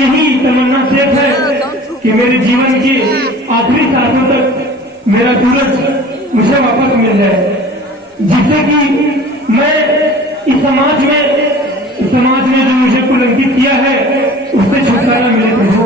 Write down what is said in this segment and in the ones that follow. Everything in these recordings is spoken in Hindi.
यही तमन्ना शेष है कि मेरे जीवन की आखिरी सांसों तक मेरा सूरज मुझे वापस मिल जाए, जिससे कि मैं इस समाज में जो मुझे कुलंकित किया है उससे छुटकारा मिले प्रभु,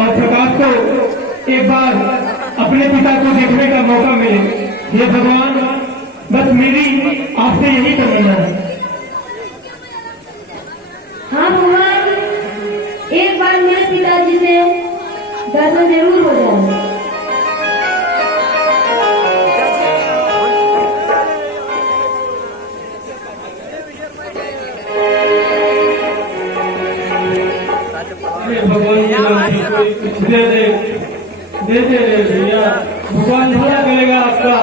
और प्रकाश को एक बार अपने पिता को देखने का मौका मिले। हे भगवान, बस मेरी आपसे यही तमन्ना है। हाँ भगवान, एक बार मेरे पिताजी से दर्शन जरूर हो जाए। भगवान कुछ दे दे भैया, भगवान भला करेगा आपका,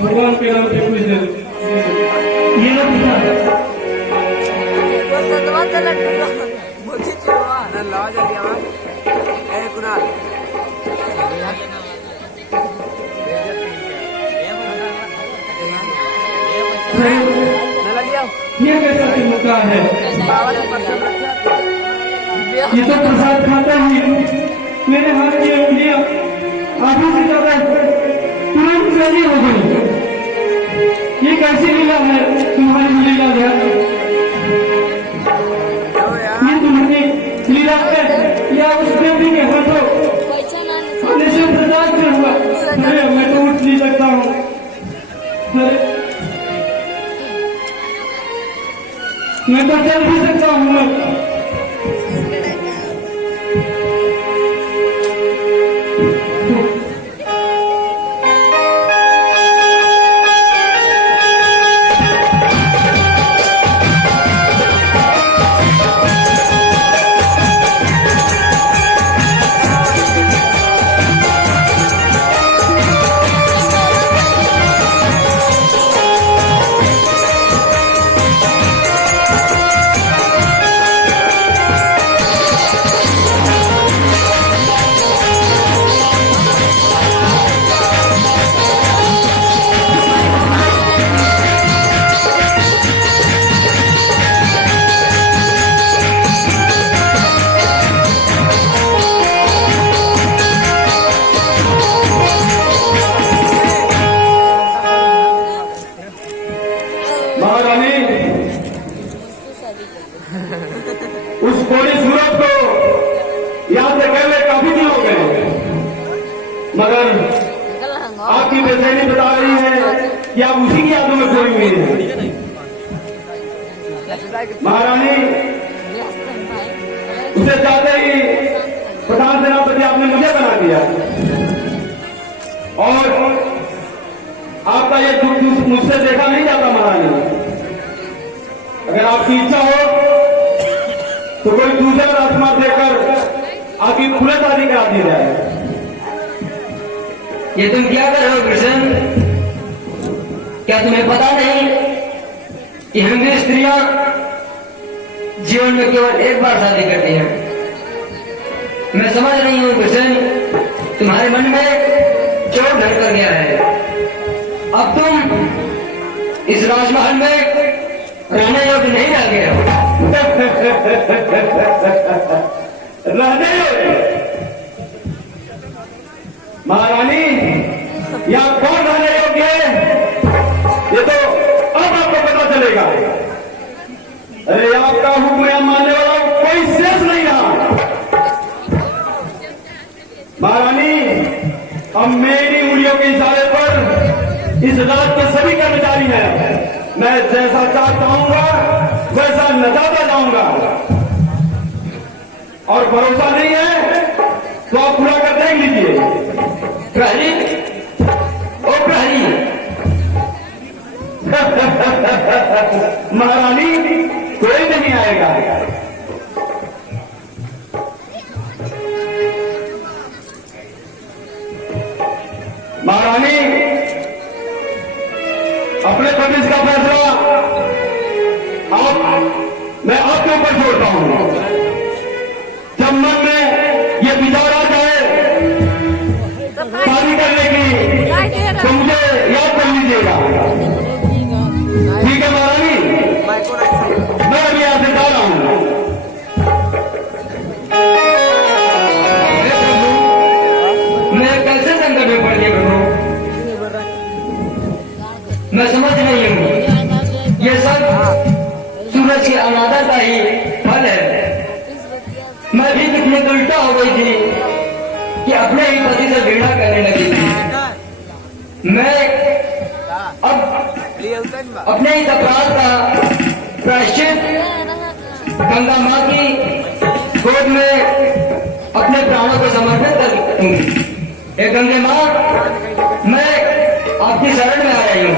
भगवान के नाम पे कुछ दे दे। ये लो ये कैसा मौका है, ये तो प्रसाद खाता ही मेरे हाथ की उंगलियां आधी से ज्यादा तुरंत चली हो गई। ये कैसी लीला है तुम्हारी लीला है, ये तुम्हारी लीला है या उस देवी के हाथों से प्रसाद से हुआ? अरे मैं तो उठ नहीं सकता हूँ, मैं तो चल भी सकता हूँ। उस कोड़ी सूरत को याद से पहले काफी दिन हो गए, मगर आपकी बेचैनी बता रही है कि आप उसी की यादों में खोई हुई हैं। महारानी, उसे चाहते ही प्रधान सेनापति आपने मुझे बना दिया, और आपका ये दुख मुझसे देखा नहीं जाता। महारानी, अगर आपकी इच्छा हो तो कोई दूसरा राजकुमार देकर आपकी खुले शादी करा दी जाए। ये तुम क्या कर रहे हो कृष्ण? क्या तुम्हें पता नहीं कि हम स्त्रियां जीवन में केवल एक बार शादी करती हैं? मैं समझ रही हूँ कृष्ण, तुम्हारे मन में चोट ढल कर गया है। अब तुम इस राजमहल में रहने योग्य नहीं रह गए हो। रहने योग्य? महारानी, यहाँ कौन रहने योग्य है ये तो अब आपको पता चलेगा। अरे आपका हुक्म या मानने वाला कोई शेष नहीं रहा। महारानी, अब मेरी उंगलियों के इशारे पर इस राज के सभी कर्मचारी हैं। मैं जैसा चाहता हूंगा वैसा नचाता जाऊंगा, और भरोसा नहीं है तो आप पूरा कर देख लीजिए। प्रहरी, ओ प्रहरी। महारानी, कोई नहीं आएगा। महारानी, अपने प्रतिष्ठ का फैसला मैं आपके ऊपर छोड़ता हूं। जब मन में ये विचार आ जाए शादी करने की तो मुझे याद कर लीजिएगा। ठीक है महारानी, मैं अभी यहां से जा रहा हूं। मैं भी कितने उल्टा हो गई थी कि अपने ही पति से घृणा करने लगी थी। मैं अब अपने इस अपराध का प्रायश्चित गंगा माँ की गोद में अपने प्राणों को समर्पित कर दूंगी। हे गंगे माँ, मैं आपकी शरण में आ रही हूँ।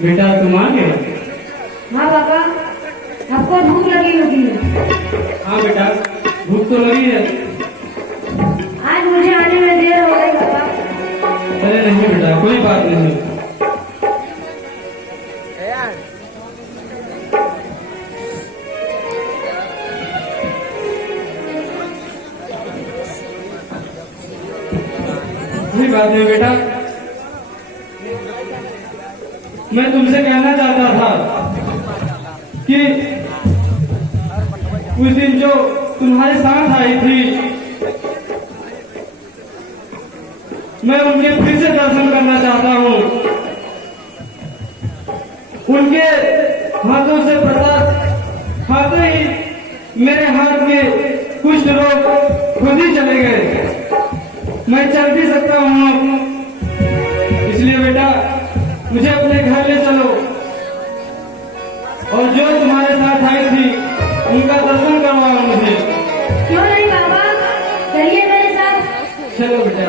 बेटा तुम आ गए? हाँ बाबा, आपको भूख लगी होगी। हाँ बेटा, भूख तो लगी है। आज मुझे आने में देर हो गई बाबा। अरे नहीं बेटा, कोई बात नहीं। कोई बात नहीं बेटा, मैं तुमसे कहना चाहता था कि उस दिन जो तुम्हारे साथ आई थी, मैं उनके फिर से दर्शन करना चाहता हूँ। उनके हाथों से प्रसाद खाते ही मेरे हाथ के कुछ रोग खुद ही चले गए। मैं चल भी सकता हूँ। इसलिए बेटा, मुझे अपने घर ले चलो और जो तुम्हारे साथ आई थी उनका दर्शन करवाओ मुझे। क्यों नहीं बाबा, चलिए मेरे साथ। चलो बेटा।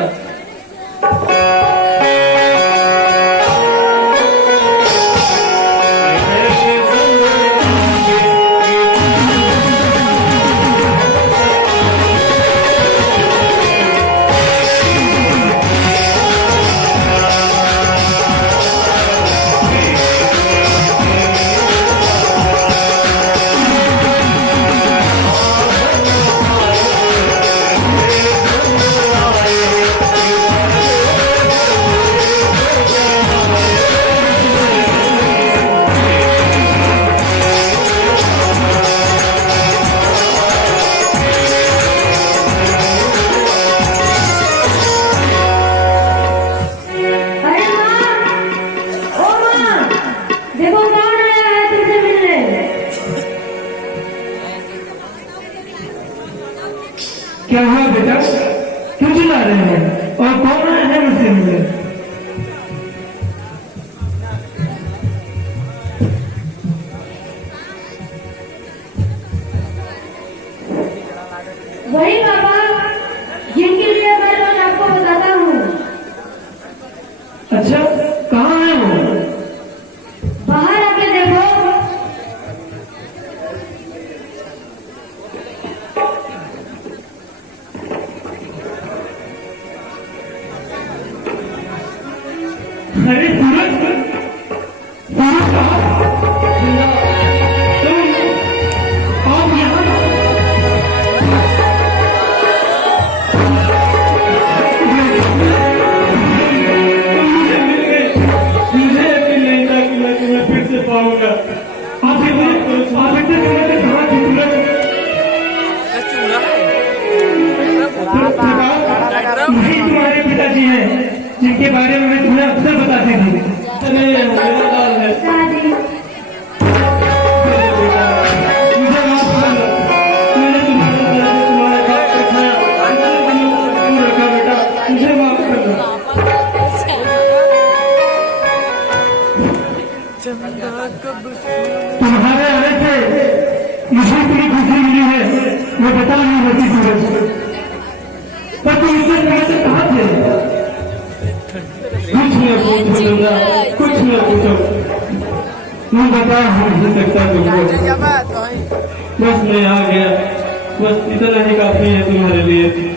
क्या हुआ बेटा, क्यों चिल्ला रहे हैं और कौन आया है मुझसे मिलने? वही बाबा जिनके लिए मैं रोज आपको बताता हूँ। अच्छा, कहाँ है वो? बाहर आके देखो। अरे सूरज, सूरज कहाँ? तुम आप यहाँ? मुझे मिल गए। मुझे यकीन नहीं था कि मैं तुम्हें फिर से पाऊंगा। आप इतने समय से कहाँ थे सूरज? वही तुम्हारे पिताजी हैं जिनके बारे में मैं तुम्हें अक्सर बताती थी। अरे मेरा लाल है। दादी, मुझे माफ कर दो। मैंने तुम्हारे तरह से तुम्हारे बाप को खाया, रखा बेटा, मुझे माफ कर दो। तुम्हारे आने से मुझे इतनी खुशी मिली है, मैं बता नहीं सकती सूरज। समझा, कुछ न पूछो, मैं बता नहीं सकता तुमको, बस मैं आ गया, बस इतना ही काफी है तुम्हारे लिए।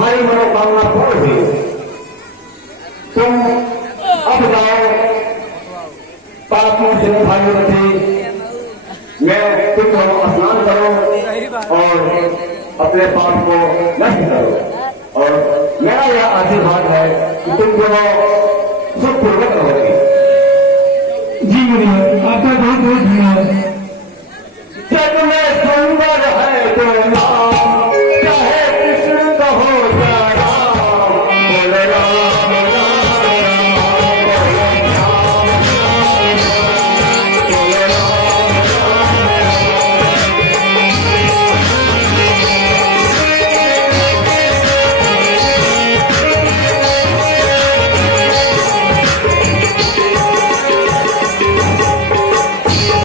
तुम्हारी मनोकामना पूर्ण हुई। तुम अब जाओ पापों से भागीरथी, मैं तुम दोनों स्नान करो और अपने पाप को नष्ट करो, और मेरा यह आशीर्वाद है कि तुम दोनों सुखपूर्वक रहोगे। जी मुनिवर, आपका बहुत बहुत धन्यवाद।